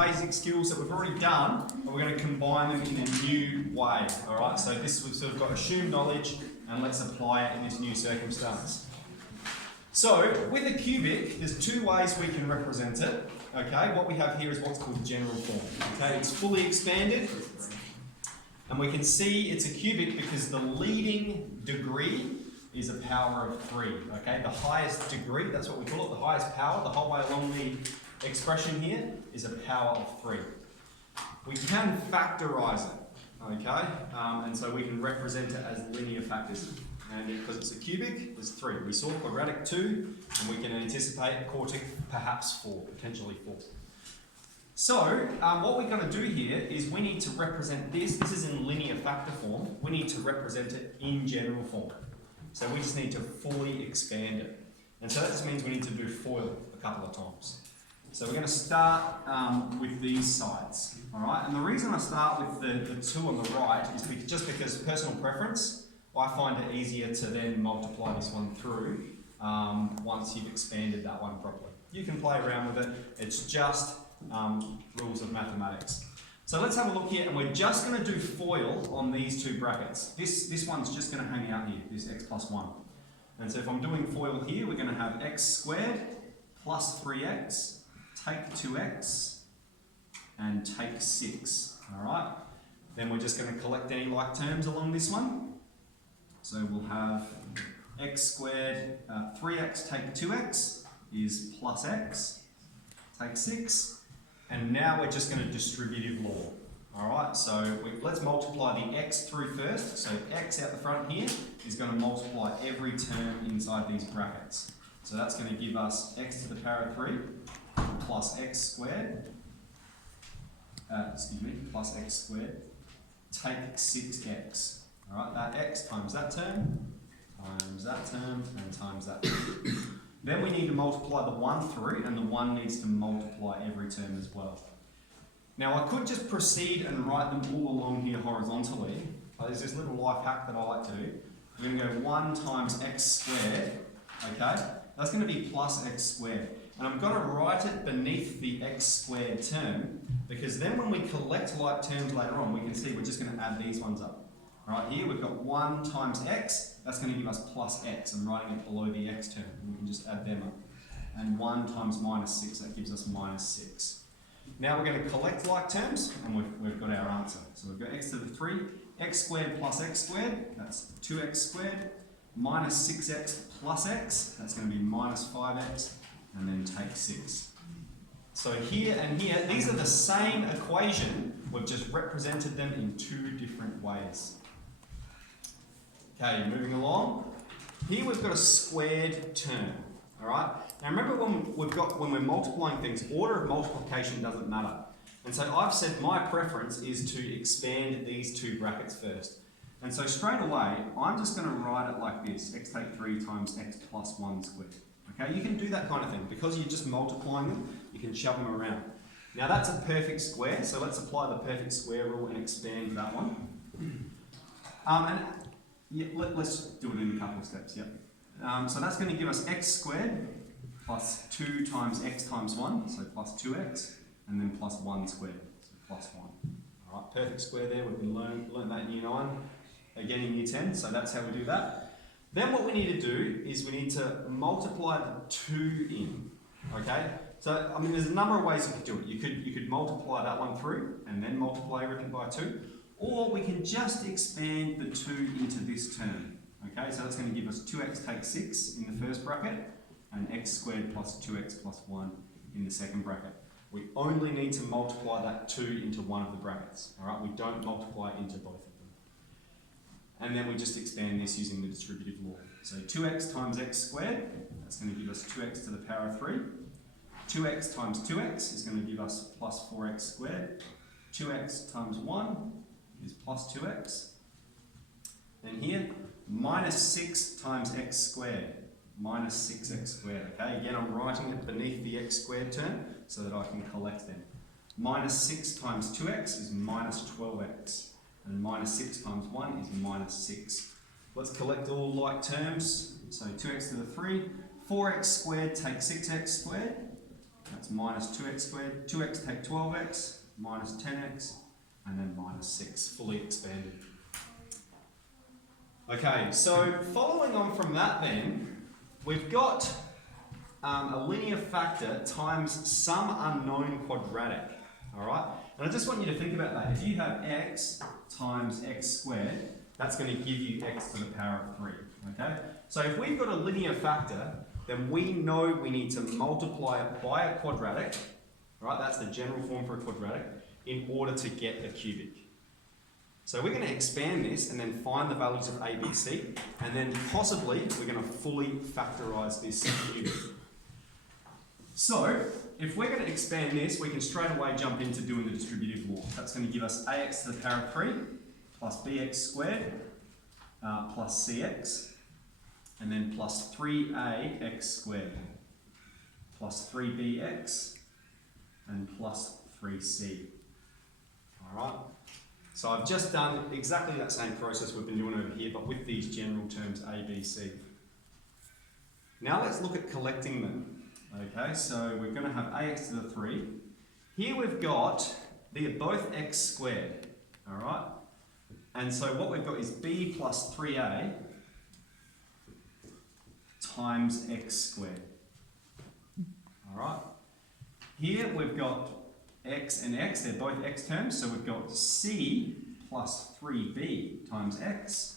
basic skills that we've already done, and we're going to combine them in a new way. Alright, so this we've sort of got assumed knowledge, and let's apply it in this new circumstance. So, with a cubic, there's two ways we can represent it. Okay, what we have here is what's called general form. Okay, it's fully expanded, and we can see it's a cubic because the leading degree is a power of 3. Okay, the highest degree, that's what we call it, the highest power, the whole way along the expression here is a power of 3. We can factorise it, okay, and so we can represent it as linear factors. And because it's a cubic, there's 3. We saw quadratic 2, and we can anticipate quartic perhaps 4, potentially 4. So, what we're going to do here is we need to represent this is in linear factor form, we need to represent it in general form. So we just need to fully expand it. And so that just means we need to do FOIL a couple of times. So we're going to start with these sides, all right? And the reason I start with the 2 on the right is just because personal preference, I find it easier to then multiply this one through once you've expanded that one properly. You can play around with it, it's just rules of mathematics. So let's have a look here, and we're just going to do FOIL on these two brackets. This one's just going to hang out here, this x plus 1. And so if I'm doing FOIL here, we're going to have x squared plus 3x, take 2x, and take 6. Alright? Then we're just going to collect any like terms along this one. So we'll have x squared, 3x take 2x is plus x, take 6. And now we're just going to distributive law. Alright, so let's multiply the x through first. So x out the front here is going to multiply every term inside these brackets. So that's going to give us x to the power of 3 plus x squared, plus x squared, take 6x. Alright, that x times that term, and times that term. Then we need to multiply the 1 through, and the 1 needs to multiply every term as well. Now I could just proceed and write them all along here horizontally, but there's this little life hack that I like to do. We're going to go 1 times x squared, okay? That's going to be plus x squared. And I'm going to write it beneath the x squared term, because then when we collect like terms later on, we can see we're just going to add these ones up. Right here we've got 1 times x, that's going to give us plus x. I'm writing it below the x term, and we can just add them up. And 1 times minus 6, that gives us minus 6. Now we're going to collect like terms, and we've got our answer. So we've got x to the 3, x squared plus x squared, that's 2x squared, minus 6x plus x, that's going to be minus 5x, and then take 6. So here and here, these are the same equation, we've just represented them in 2 different ways. Okay, moving along. Here we've got a squared term. Alright? Now remember when we're multiplying things, order of multiplication doesn't matter. And so I've said my preference is to expand these 2 brackets first. And so straight away, I'm just going to write it like this, x take 3 times x plus 1 squared. Okay, you can do that kind of thing. Because you're just multiplying them, you can shove them around. Now that's a perfect square, so let's apply the perfect square rule and expand that one. Let's do it in a couple of steps, yep. So that's going to give us x squared plus 2 times x times 1, so plus 2x, and then plus 1 squared, so plus 1. Alright, perfect square there, we've learned that in year 9, again in year 10, so that's how we do that. Then what we need to do is we need to multiply the 2 in, okay? So, I mean, there's a number of ways you could do it. You could multiply that one through, and then multiply everything by 2. Or we can just expand the 2 into this term. Okay, so that's going to give us 2x take 6 in the first bracket, and x squared plus 2x plus 1 in the second bracket. We only need to multiply that 2 into one of the brackets. Alright, we don't multiply into both of them. And then we just expand this using the distributive law. So 2x times x squared, that's going to give us 2x to the power of 3. 2x times 2x is going to give us plus 4x squared. 2x times 1 is plus 2x. And here, minus 6 times x squared, minus 6x squared. Okay, again, I'm writing it beneath the x squared term so that I can collect them. Minus 6 times 2x is minus 12x. And minus 6 times 1 is minus 6. Let's collect all like terms. So 2x to the 3. 4x squared take 6x squared. That's minus 2x squared. 2x take 12x, minus 10x, and then minus 6, fully expanded. Okay, so following on from that then, we've got a linear factor times some unknown quadratic, all right? And I just want you to think about that. If you have x times x squared, that's going to give you x to the power of 3, okay? So if we've got a linear factor, then we know we need to multiply it by a quadratic, right? That's the general form for a quadratic, in order to get a cubic. So we're going to expand this and then find the values of a, b, c, and then possibly we're going to fully factorise this cubic. So if we're going to expand this, we can straight away jump into doing the distributive law. That's going to give us ax to the power of 3 plus bx squared plus cx, and then plus 3ax squared plus 3bx and plus 3c. All right? So I've just done exactly that same process we've been doing over here, but with these general terms a, b, c. Now let's look at collecting them. Okay, so we're going to have ax to the 3. Here we've got, they're both x squared. All right? And so what we've got is b plus 3a times x squared. All right? Here we've got x and x, they're both x terms, so we've got c plus 3b times x,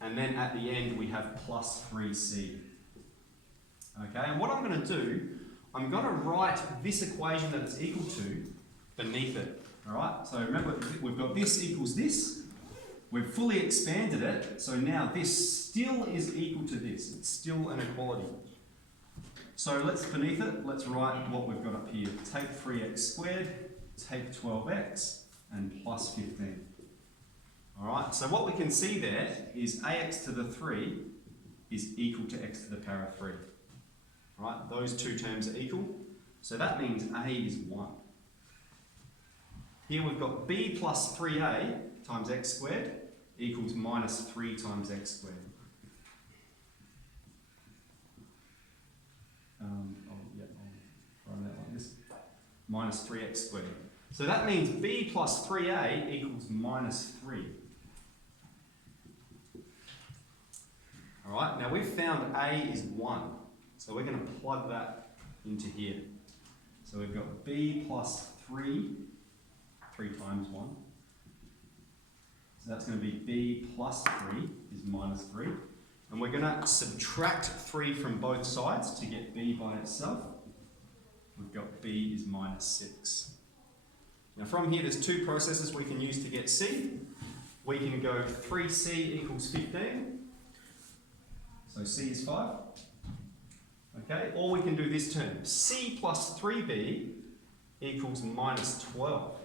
and then at the end we have plus 3c. Okay, and what I'm going to do, I'm going to write this equation that it's equal to beneath it. Alright, so remember we've got this equals this, we've fully expanded it, so now this still is equal to this, it's still an equality. So beneath it, let's write what we've got up here. Take 3x squared, take 12x, and plus 15. Alright, so what we can see there is ax to the 3 is equal to x to the power of 3. Alright, those two terms are equal, so that means a is 1. Here we've got b plus 3a times x squared equals minus 3 times x squared. I'll write that like this. Minus 3x squared. So that means b plus 3a equals minus 3. Alright, now we've found a is 1. So we're going to plug that into here. So we've got b plus 3 times 1. So that's going to be b plus 3 is minus 3. And we're going to subtract 3 from both sides to get b by itself. We've got b is minus 6. Now from here there's two processes we can use to get c. We can go 3c equals 15. So c is 5. Okay, or we can do this term. C plus 3b equals minus 12.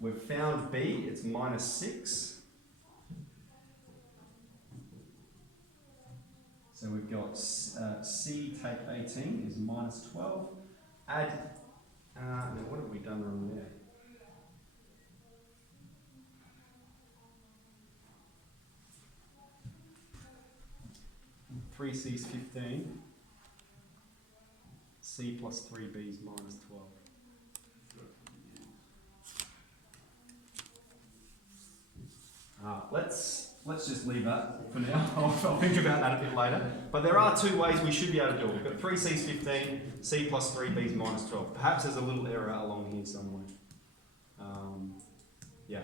We've found b, it's minus 6. So we've got c take 18 is minus 12. Add, now what have we done wrong there? Three c is 15. C plus 3b is minus 12. Let's just leave that for now. I'll think about that a bit later. But there are two ways we should be able to do it. We've got 3c is 15, c plus 3b is minus 12. Perhaps there's a little error along here somewhere. Yeah.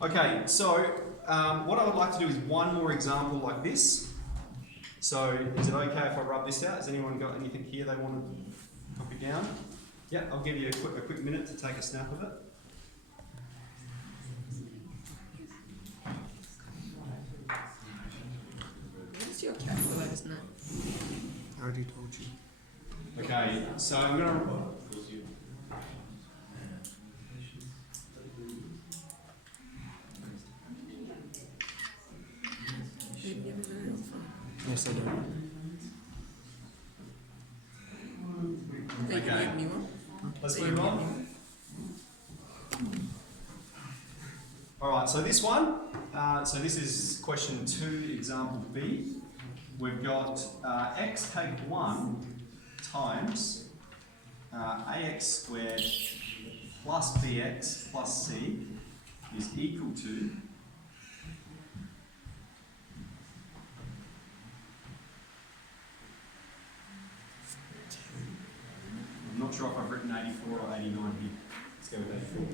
Okay, so what I would like to do is one more example like this. So is it okay if I rub this out? Has anyone got anything here they want to copy down? Yeah, I'll give you a quick minute to take a snap of it. It's your calculator, isn't it? I already told you. Okay, so I'm going to... Yes, I do. Okay. Let's move on. Alright, so this one, so this is question 2, example B. we've got x take 1 times ax squared plus bx plus c is equal to I'm not sure if I've written 84 or 89 here. Let's go with 84.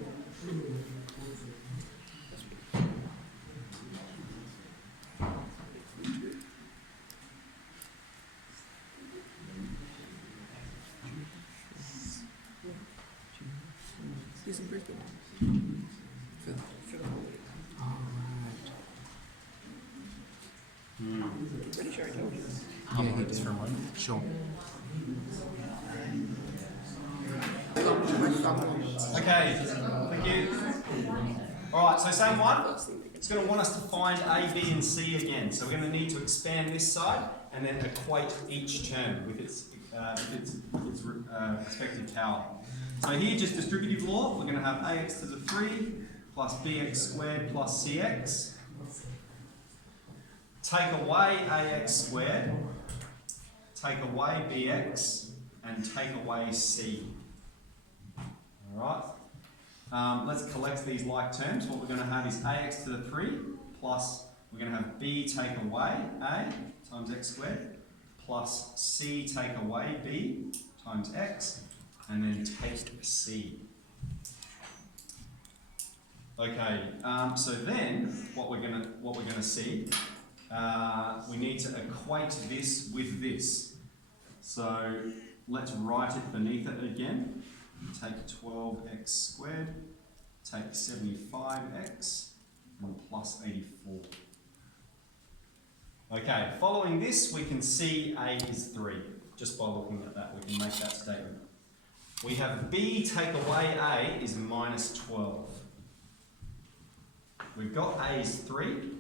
Use some Brisbane. Pretty sure I told you. Yeah, he did. Sure. Okay, thank you. Alright, so same one. It's going to want us to find A, B and C again. So we're going to need to expand this side and then equate each term with its respective power. So here, just distributive law, we're going to have ax to the 3 plus bx squared plus cx. Take away ax squared, take away bx, and take away c. Alright? Let's collect these like terms. What we're going to have is ax to the 3 plus, we're going to have b take away a times x squared plus c take away b times x and then take c. Okay, so then what we're gonna see, we need to equate this with this. So let's write it beneath it again. Take 12x squared, take 75x, and plus 84. Okay, following this, we can see a is 3. Just by looking at that, we can make that statement. We have b take away a is minus 12. We've got a is 3.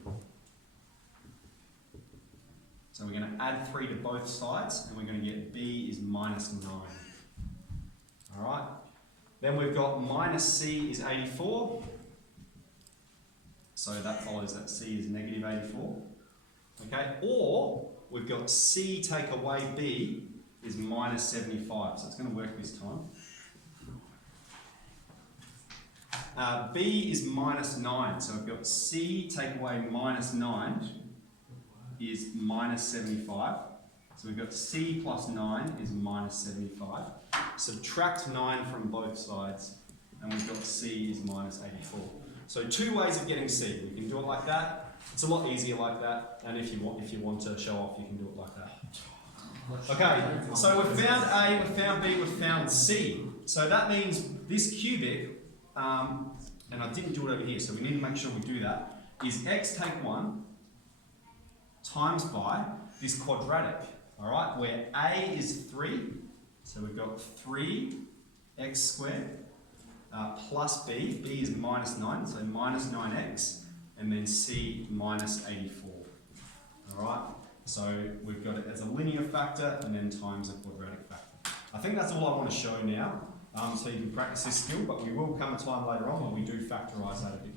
So we're going to add 3 to both sides, and we're going to get b is minus 9. Alright? Then we've got minus c is 84. So that follows that c is negative 84. Okay? Or we've got c take away b is minus 75. So it's going to work this time. B is minus 9. So we've got c take away minus 9 is minus 75. So we've got c plus 9 is minus 75. Subtract 9 from both sides, and we've got c is minus 84. So 2 ways of getting c. We can do it like that. It's a lot easier like that, and if you want to show off, you can do it like that. Okay, so we've found A, we've found B, we've found C. So that means this cubic, and I didn't do it over here, so we need to make sure we do that, is x take 1 times by this quadratic, all right, where A is 3, so we've got 3x squared plus B. B is minus 9, so minus 9x, and then C minus 84, all right? So we've got it as a linear factor and then times a quadratic factor. I think that's all I want to show now, so you can practice this skill, but we will come a time later on when we do factorise that a bit